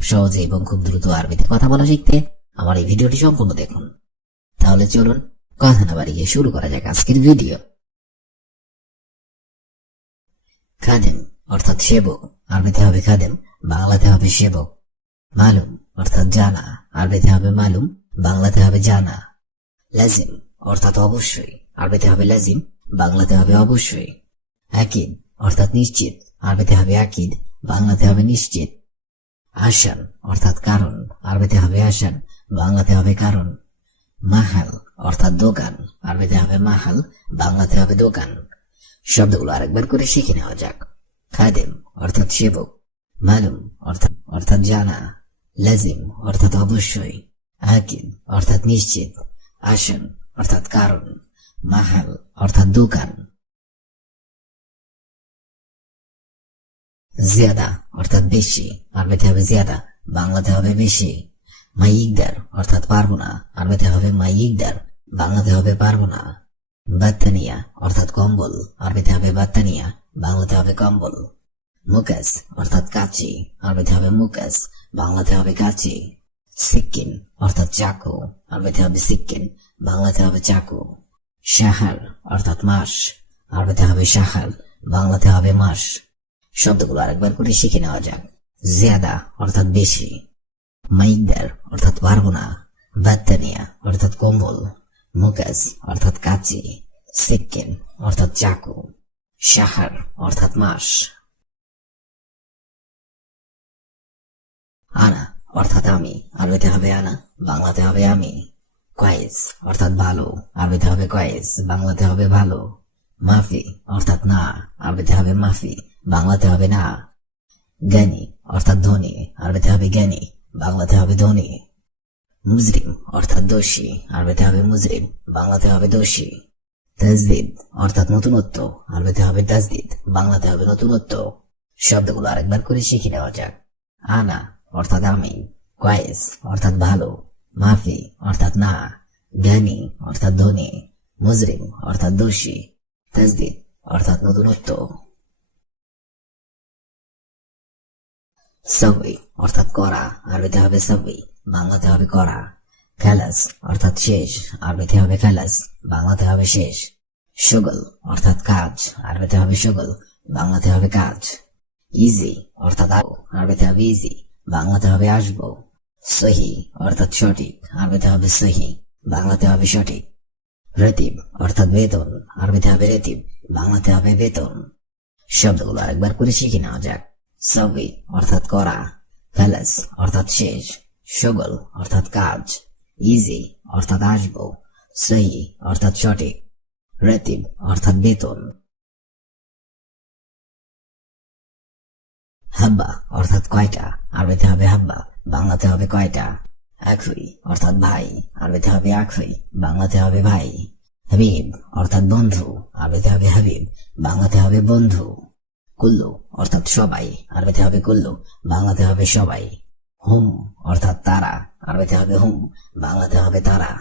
খুব সহজে এবং খুব দ্রুত আরবিতে কথা বলা শিখতে আমার এই ভিডিওটি সম্পূর্ণ দেখুন। তাহলে চলুন, কথা না বাড়িয়ে শুরু করা যাক আজকের ভিডিও। খাদেম অর্থাৎ সেবক আরবিতে হবে খাদেম, বাংলাতে হবে সেবক। মালুম অর্থাৎ জানা আরবিতে হবে মালুম, বাংলাতে হবে জানা। লাজিম অর্থাৎ অবশ্যই আরবিতে হবে লাজিম, বাংলাতে হবে অবশ্যই। আকিদ অর্থাৎ নিশ্চিত আরবিতে হবে আকিদ, বাংলাতে হবে নিশ্চিত। আসান, অর্থাৎ কারণ। আরবিতে হবে আসান, বাংলাতে হবে কারণ। মাহাল, অর্থাৎ দোকান। আরবিতে হবে মাহাল, বাংলাতে হবে দোকান। শব্দগুলো আরেকবার করে শিখে নেওয়া যাক। খাদেম, অর্থাৎ সেবক। মালুম, অর্থাৎ অর্থাৎ জানা। লাজিম, অর্থাৎ অবশ্যই। আকিদ অর্থাৎ নিশ্চিত। আসন, অর্থাৎ কারণ। মাহাল, অর্থাৎ দোকান। জিয়াদা, অর্থাৎ বেশি। আরবিতে হবে জিয়াদা, বাংলাতে হবে বেশি। মাইকদার অর্থাৎ পারব না। আরবিতে হবে মাইকদার বাংলাতে হবে পারব না। বাত্তানিয়া, অর্থাৎ কম্বল। আরবিতে হবে বাত্তানিয়া, বাংলাতে হবে কম্বল। মুকাস অর্থাৎ কাচি। আরবিতে হবে মুকাস বাংলাতে হবে কাচি। সিক্কিন অর্থাৎ চাকু। আরবিতে হবে সিক্কিন বাংলাতে হবে চাকু। শাহার অর্থাৎ মাস। আরবিতে হবে শাহার বাংলাতে হবে মাস। শব্দগুলো আরেকবার করে শিখে নেওয়া যাক। জিয়াদা অর্থাৎ বেশি। মাইকদার অর্থাৎ পারব না বাত্তানিয়া অর্থাৎ কম্বল। মুকাস অর্থাৎ কাচি। সিক্কিন অর্থাৎ চাকু। শাহার অর্থাৎ মাস। আনা অর্থাৎ আমি। আরবিতে হবে আনা, বাংলাতে হবে আমি। কয়েস অর্থাৎ ভালো। আরবিতে হবে কয়েস বাংলাতে হবে ভালো। মাফি, অর্থাৎ না। আরবিতে হবে মাফি, বাংলাতে হবে না। জ্ঞানী, অর্থাৎ ধনী। আরবিতে হবে জ্ঞানী, বাংলাতে হবে ধনী। মুজরিম, অর্থাৎ দোষী। আরবিতে হবে মুজরিম, বাংলাতে হবে দোষী। তাজদিদ, অর্থাৎ নতুনত্ব। আরবিতে হবে তাজদিদ, বাংলাতে হবে নতুনত্ব। শব্দগুলো আরেকবার করে শিখে নেওয়া যাক। আনা, অর্থাৎ আমি। কয়েস অর্থাৎ ভালো। মাফি, অর্থাৎ না। জ্ঞানী, অর্থাৎ ধনী। মুজরিম, অর্থাৎ দোষী। তাজদিদ অর্থাৎ নতুনত্ব। সবই অর্থাৎ করা আরবিতে হবে সবই বাংলাতে হবে করা খেলাস অর্থাৎ শেষ, আরবিতে হবে খেলাস বাংলাতে হবে শেষ। সুগল অর্থাৎ কাজ, আরবিতে হবে সুগল বাংলাতে হবে কাজ। ইজি অর্থাৎ আরও, আরবিতে হবে ইজি বাংলাতে হবে আসব। সহি অর্থাৎ সঠিক, আরবিতে হবে সহি বাংলাতে হবে সঠিক। রেতিব অর্থাৎ বেতন, আরবিতে হবে রেতিব বাংলাতে হবে বেতন। শব্দগুলো আরেকবার করে শিখে নেওয়া যাক। সবই, অর্থাৎ করা। খালাস, অর্থাৎ শেষ। সুগল, অর্থাৎ কাজ। ইজি, অর্থাৎ আসব। সহি, অর্থাৎ সঠিক। রেতিব অর্থাৎ বেতন। হাব্বা, অর্থাৎ কয়টা? আরবিতে হবে হাব্বা, বাংলাতে হবে কয়টা? আখুই অর্থাৎ ভাই। আরবিতে হবে আখুই বাংলাতে হবে ভাই। হাবিব, অর্থাৎ বন্ধু। আরবিতে হবে হাবিব, বাংলাতে হবে বন্ধু। কুল্লু, অর্থাৎ সবাই। আরবিতে হবে কুল্লু, বাংলাতে হবে সবাই। হুম, অর্থাৎ তারা। আরবিতে হবে হুম, বাংলাতে হবে তারা।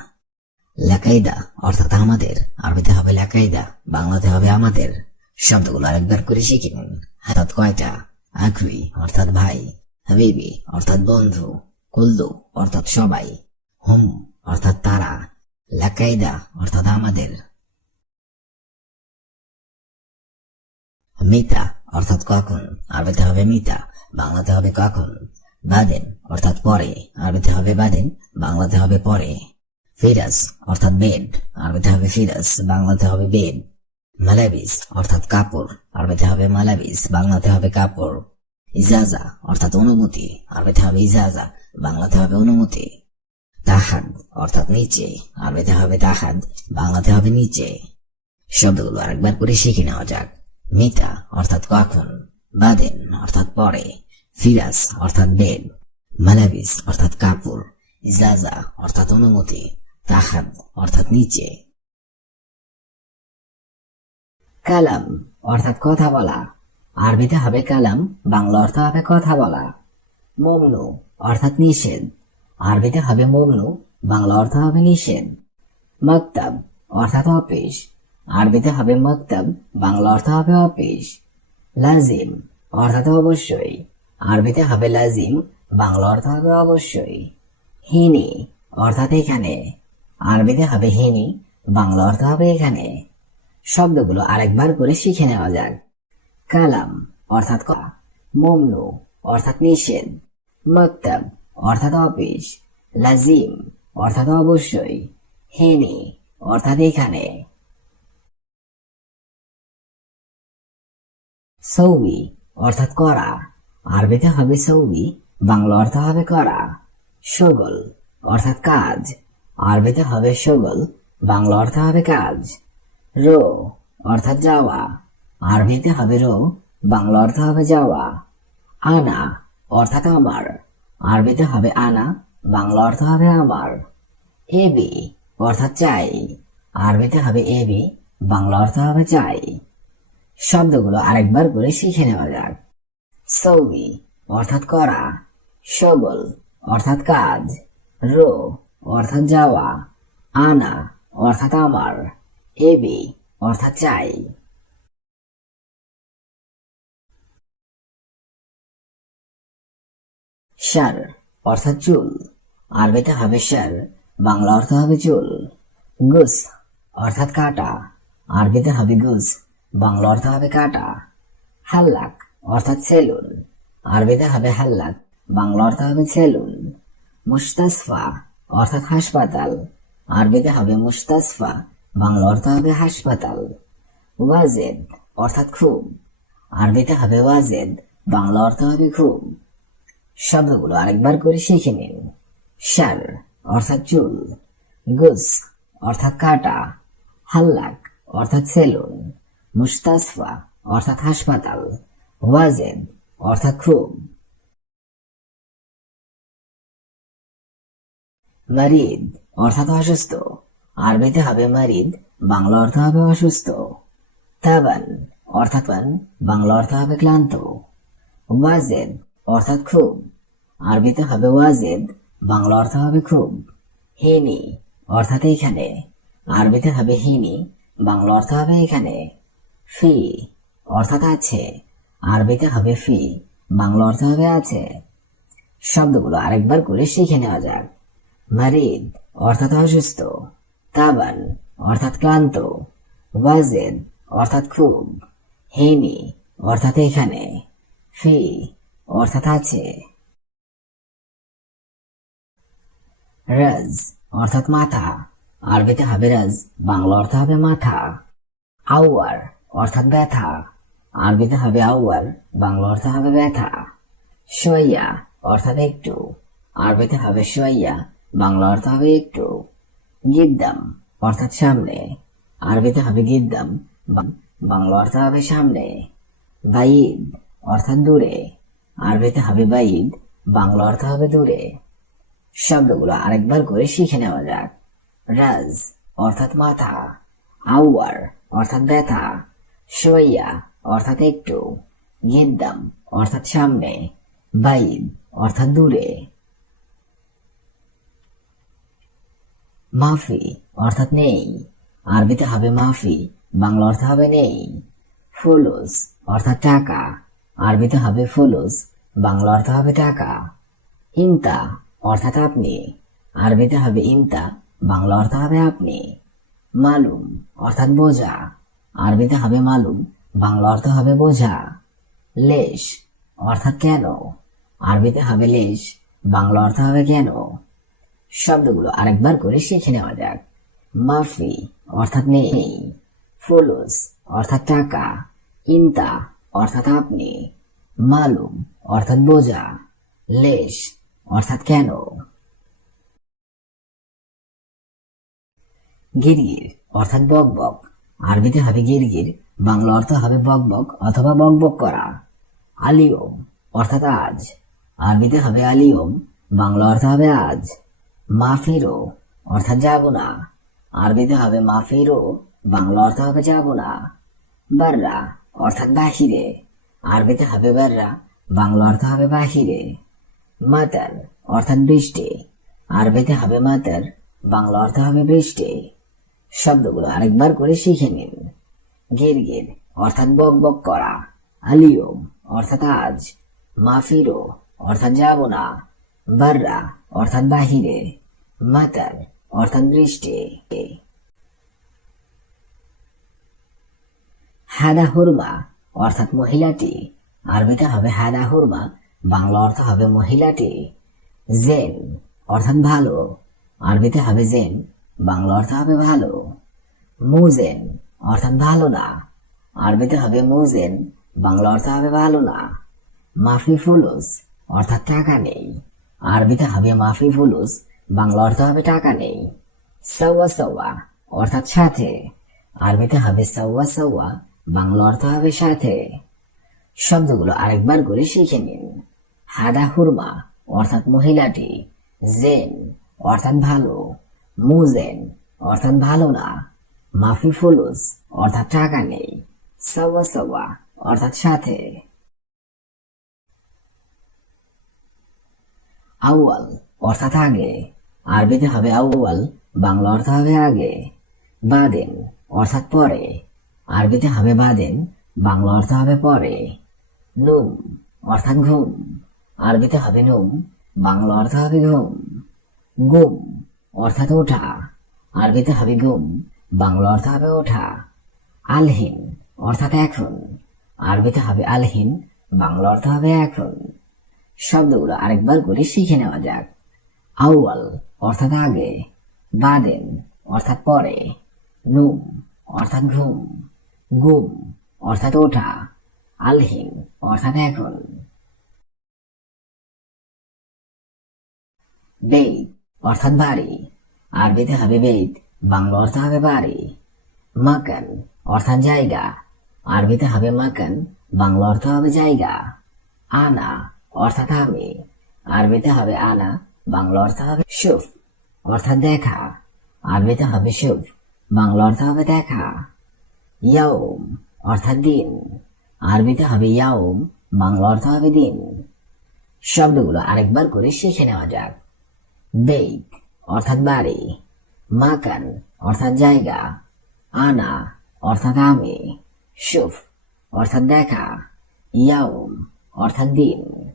লেকাইদা, অর্থাৎ আমাদের। আরবিতে হবে লেকাইদা, বাংলাতে হবে আমাদের। শব্দগুলো আরেকবার করে শিখে নিন। হাতাত কয়টা? আখুই অর্থাৎ ভাই। হাবিবি, অর্থাৎ বন্ধু। কুল্লু অর্থাৎ সবাই। হুম, অর্থাৎ তারা। লেকাইদা, অর্থাৎ আমাদের। মিতা, অর্থাৎ কখন? আরবিতে হবে মিতা, বাংলাতে হবে কখন? বাদেন, অর্থাৎ পরে। আরবিতে হবে বাদেন, বাংলাতে হবে পরে। ফিরাস অর্থাৎ বেড আরবিতে হবে ফিরাস বাংলাতে হবে বেড মালাবিস, অর্থাৎ কাপড়। আরবিতে হবে মালাবিস, বাংলাতে হবে কাপড়। ইজাজা, অর্থাৎ অনুমতি আরবিতে হবে ইজাজা বাংলাতে হবে অনুমতি। তাহাদ অর্থাৎ নিচে। আরবিতে হবে তাহাদ বাংলাতে হবে নিচে। শব্দগুলো আরেকবার করে শিখে নেওয়া যাক। মিতা, অর্থাৎ কখন? বাদেন, অর্থাৎ পরে। ফিরাস অর্থাৎ বেড মালাবিস, অর্থাৎ কাপড়। ইজাজা, অর্থাৎ অনুমতি। তাহাদ অর্থাৎ নিচে। কালাম, অর্থাৎ কথা বলা। আরবিতে হবে কালাম, বাংলা অর্থ হবে কথা বলা। মমনু অর্থাৎ নিষেধ। আরবিতে হবে মমনু বাংলা অর্থ হবে নিষেধ। মক্তাব, অর্থাৎ অফিস আরবিতে হবে মক্তাব, বাংলা অর্থ হবে অফিস লাজিম, অর্থাৎ অবশ্যই। আরবিতে হবে লাজিম, বাংলা অর্থ হবে অবশ্যই। হিনি, অর্থাৎ এখানে। আরবিতে হবে হিনি, বাংলা অর্থ হবে এখানে। শব্দগুলো আরেকবার করে শিখে নেওয়া যাক। কালাম, অর্থাৎ মমনু অর্থাৎ নিষেধ। মক্তব, অর্থাৎ অফিস। লাজিম, অর্থাৎ অবশ্যই। হেনি, অর্থাৎ এখানে। সৌবি অর্থাৎ করা। আরবিতে হবে সৌবি বাংলা অর্থ হবে করা। সগল, অর্থাৎ কাজ। আরবিতে হবে সগল, বাংলা অর্থ হবে কাজ। রো, অর্থাৎ যাওয়া। আরবিতে হবে রো, বাংলা অর্থ হবে যাওয়া। আনা অর্থাৎ আমার। আরবিতে হবে আনা, বাংলা অর্থ হবে আমার। এবি অর্থাৎ চাই। আরবিতে হবে এবি বাংলা অর্থ হবে চাই। শব্দগুলো আরেকবার করে শিখে নেওয়া যাক। সৌবি অর্থাৎ করা। সগল অর্থাৎ কাজ। রো অর্থাৎ যাওয়া। আনা অর্থাৎ আমার। এবি অর্থাৎ চাই। সার, অর্থাৎ চুল। আরবিতে হবে সার, বাংলা অর্থ হবে চুল। গুস, অর্থাৎ কাটা। আরবিতে হবে গুস, বাংলা অর্থ হবে কাটা। হাল্লাক, অর্থাৎ সেলুন। আরবিতে হবে হাল্লাক, বাংলা অর্থ হবে সেলুন। মুস্তাসফা, অর্থাৎ হাসপাতাল। আরবিতে হবে মুস্তাসফা, বাংলা অর্থ হবে হাসপাতাল। ওয়াজেদ, অর্থাৎ খুব। আরবিতে হবে ওয়াজেদ, বাংলা অর্থ হবে খুব। শব্দগুলো আরেকবার করে শিখে নিন। শার অর্থাৎ চুল। গুস অর্থাৎ কাটা। হাল্লাক, অর্থাৎ সেলুন। মুস্তাসফা, অর্থাৎ হাসপাতাল। ওয়াজেদ, অর্থাৎ খুব। মারিদ, অর্থাৎ অসুস্থ। আরবিতে হবে মারিদ, বাংলা অর্থ হবে অসুস্থ। তাবান, অর্থাৎ বাংলা অর্থ হবে ক্লান্ত। ওয়াজেদ অর্থাৎ খুব। আরবিতে হবে ওয়াজেদ, বাংলা অর্থ হবে খুব। হিনি, অর্থাৎ এখানে আরবিতে হবে হিনি, বাংলা অর্থ হবে এখানে। ফি, অর্থাৎ আছে। আরবিতে হবে ফি, বাংলা অর্থ হবে আছে। শব্দগুলো আরেকবার করে শিখে নেওয়া যাক। মারিদ, অর্থাৎ অসুস্থ। তাবান, অর্থাৎ ক্লান্ত। ওয়াজেদ, অর্থাৎ খুব। হেনি, অর্থাৎ এখানে। ফি অর্থাৎ আছে। রাজ, অর্থাৎ মাথা। আরবিতে হবে রাজ, বাংলা অর্থ হবে মাথা। আউয়ার অর্থাৎ ব্যথা। আরবিতে হবে আউয়ার বাংলা অর্থ হবে ব্যথা। সইয়া অর্থাৎ একটু। আরবিতে হবে সইয়া বাংলা অর্থ হবে একটু। গিদ্দাম, অর্থাৎ সামনে। আরবিতে হবে গিদ্দাম, বাংলা অর্থ হবে সামনে। বাইদ, অর্থাৎ দূরে। আরবিতে হবে বাইদ বাংলা অর্থ হবে দূরে। শব্দগুলো আরেকবার করে শিখে নেওয়া যাক। রাজ, অর্থাৎ মাথা। আউয়ার, অর্থাৎ ব্যথা। সইয়া অর্থাৎ একটু। গিদ্দাম, অর্থাৎ সামনে। বাইদ, অর্থাৎ দূরে। মাফি, অর্থাৎ নেই। আরবিতে হবে মাফি, বাংলা অর্থ হবে নেই। ফুলুস, অর্থাৎ টাকা। আরবিতে হবে ফুলুস বাংলা অর্থ হবে টাকা। ইনতা অর্থাৎ আপনি। আরবিতে হবে ইনতা, বাংলা অর্থ হবে আপনি। মালুম অর্থাৎ বোঝা। আরবিতে হবে মালুম, বাংলা অর্থ হবে বোঝা। লেশ অর্থাৎ কেন? আরবিতে হবে লেশ, বাংলা অর্থ হবে কেন? শব্দগুলো আরেকবার করে শিখে নেওয়া যাক। মাফি অর্থাৎ নেই। ফুলুস অর্থাৎ টাকা। ইনতা অর্থাৎ আপনি। মালুম অর্থাৎ বোঝা, লেশ, অর্থাৎ কেন? গিরগির, অর্থাৎ বকবক আরবিতে হবে গিরগির, বাংলা অর্থ হবে বকবক অথবা বকবক করা। আলিয়ম, অর্থাৎ আজ। আরবিতে হবে আলিয়ম, বাংলা অর্থ হবে আজ। মাফিরো, অর্থাৎ যাব না আরবিতে হবে মাফিরো, বাংলা অর্থ হবে যাব না বাররা, অর্থাৎ বাহিরে। আরবিতে হবে বাররা বাংলা অর্থ হবে বাহিরে। মাতার অর্থাৎ বৃষ্টি। আরবিতে হবে মাতার বাংলা অর্থ হবে বৃষ্টি। শব্দগুলো আরেকবার করে শিখে নিন। গিরগির, অর্থাৎ বক বক করা। আলিয়ম, অর্থাৎ আজ। মাফিরো, অর্থাৎ যাব না। বাররা, অর্থাৎ বাহিরে। মাতার অর্থাৎ বৃষ্টি। হাদা হুরমা, অর্থাৎ মহিলাটি। আরবিতে হবে হাদা হুরমা, বাংলা অর্থ হবে মহিলাটি। জেন, অর্থাৎ ভালো। আরবিতে হবে জেন, বাংলা অর্থ হবে ভালো। মুজেন, অর্থাৎ ভালো না। আরবিতে হবে মুজেন, বাংলা অর্থ হবে ভালো না। মাফি ফুলুস অর্থাৎ টাকা নেই। আরবিতে হবে মাফি ফুলুস বাংলা অর্থ হবে টাকা নেই। সওয়া সওয়া, অর্থাৎ সাথে। আরবিতে হবে সওয়া সওয়া, বাংলা অর্থ হবে সাথে। শব্দগুলো আরেকবার করে শিখে নিন। হাদা হুরমা, অর্থাৎ মহিলাটি। জেন, অর্থাৎ ভালো। মুজেন, অর্থাৎ ভালো না। মাফি ফুলুস অর্থাৎ টাকা নেই। অর্থাৎ সাথে। আউয়াল, অর্থাৎ আগে। আরবিতে হবে আউয়াল, বাংলা অর্থ হবে আগে। বাদেন, অর্থাৎ পরে। আরবিতে হবে বাদেন, বাংলা অর্থ হবে পরে। নুম অর্থাৎ ঘুম। আরবিতে হবে নুম, বাংলা অর্থ হবে ঘুম। গুম, অর্থাৎ ওঠা। আরবিতে হবে গুম, বাংলা অর্থ হবে ওঠা। আলহীন, অর্থাৎ এখন। আরবিতে হবে আলহীন, বাংলা অর্থ হবে এখন। শব্দগুলো আরেকবার করে শিখে নেওয়া যাক। আউয়াল, অর্থাৎ আগে। বাদেন, অর্থাৎ পরে। নুম, অর্থাৎ ঘুম। গুম, অর্থাৎ ওঠা। আলহীন অর্থাৎ এখন বেদ, অর্থাৎ বাড়ি। আরবিতে হবে বেদ, বাংলা অর্থ হবে বাড়ি। মাকান, অর্থাৎ জায়গা। আরবিতে হবে মাকান, বাংলা অর্থ হবে জায়গা। আনা, অর্থাৎ আমি। আরবিতে হবে আনা, বাংলা অর্থ হবে সুফ, অর্থাৎ দেখা। আরবিতে হবে সুফ, বাংলা অর্থ হবে দেখা। ইয়াউম, অর্থাৎ দিন। আরবিতে হবে ইয়াউম, বাংলা অর্থ হবে দিন। শব্দগুলো আরেকবার করে শিখে নেওয়া যাক। বেগ, অর্থাৎ বাড়ি। মাকান, অর্থাৎ জায়গা। আনা, অর্থাৎ আমি। সুফ অর্থাৎ দেখা। ইয়াউম, অর্থাৎ দিন।